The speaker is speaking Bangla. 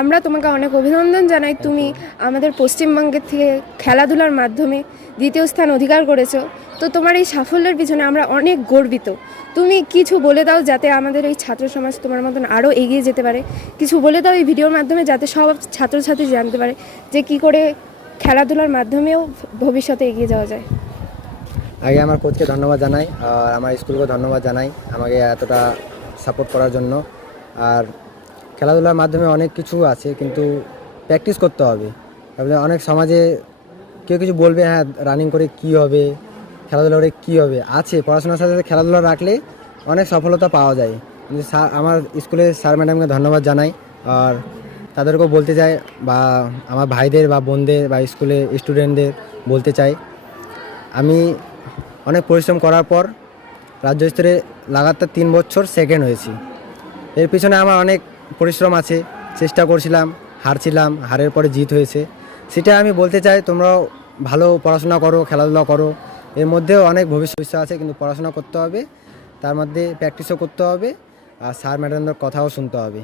আমরা তোমাকে অনেক অভিনন্দন জানাই। তুমি আমাদের পশ্চিমবঙ্গের থেকে খেলাধুলার মাধ্যমে দ্বিতীয় স্থান অধিকার করেছো। তো তোমার এই সাফল্যের পিছনে আমরা অনেক গর্বিত। তুমি কিছু বলে দাও যাতে আমাদের এই ছাত্র সমাজ তোমার মতন আরও এগিয়ে যেতে পারে। কিছু বলে দাও এই ভিডিওর মাধ্যমে যাতে সব ছাত্রছাত্রী জানতে পারে যে কী করে খেলাধুলার মাধ্যমেও ভবিষ্যতে এগিয়ে যাওয়া যায়। আগে আমার কোচকে ধন্যবাদ জানাই, আর আমার স্কুলকে ধন্যবাদ জানাই আমাকে এতটা সাপোর্ট করার জন্য। আর খেলাধুলার মাধ্যমে অনেক কিছু আছে, কিন্তু প্র্যাকটিস করতে হবে। তারপরে অনেক সমাজে কেউ কিছু বলবে, হ্যাঁ রানিং করে কি হবে, খেলাধুলা করে কী হবে, আছে পড়াশোনার সাথে সাথে খেলাধুলা রাখলে অনেক সফলতা পাওয়া যায়। কিন্তু আমার স্কুলের স্যার ম্যাডামকে ধন্যবাদ জানাই, আর তাদেরকেও বলতে চাই, বা আমার ভাইদের বা বোনদের বা স্কুলে স্টুডেন্টদের বলতে চাই, আমি অনেক পরিশ্রম করার পর রাজ্য স্তরে লাগাতার 3 বছর সেকেন্ড হয়েছি। এর পিছনে আমার অনেক পরিশ্রম আছে, চেষ্টা করছিলাম, হারছিলাম, হারের পরে জিত হয়েছে। সেটা আমি বলতে চাই, তোমরাও ভালো পড়াশোনা করো, খেলাধুলা করো। এর মধ্যেও অনেক ভবিষ্যৎ আছে, কিন্তু পড়াশোনা করতে হবে, তার মধ্যে প্র্যাকটিসও করতে হবে, আর স্যার ম্যাডামদের কথাও শুনতে হবে।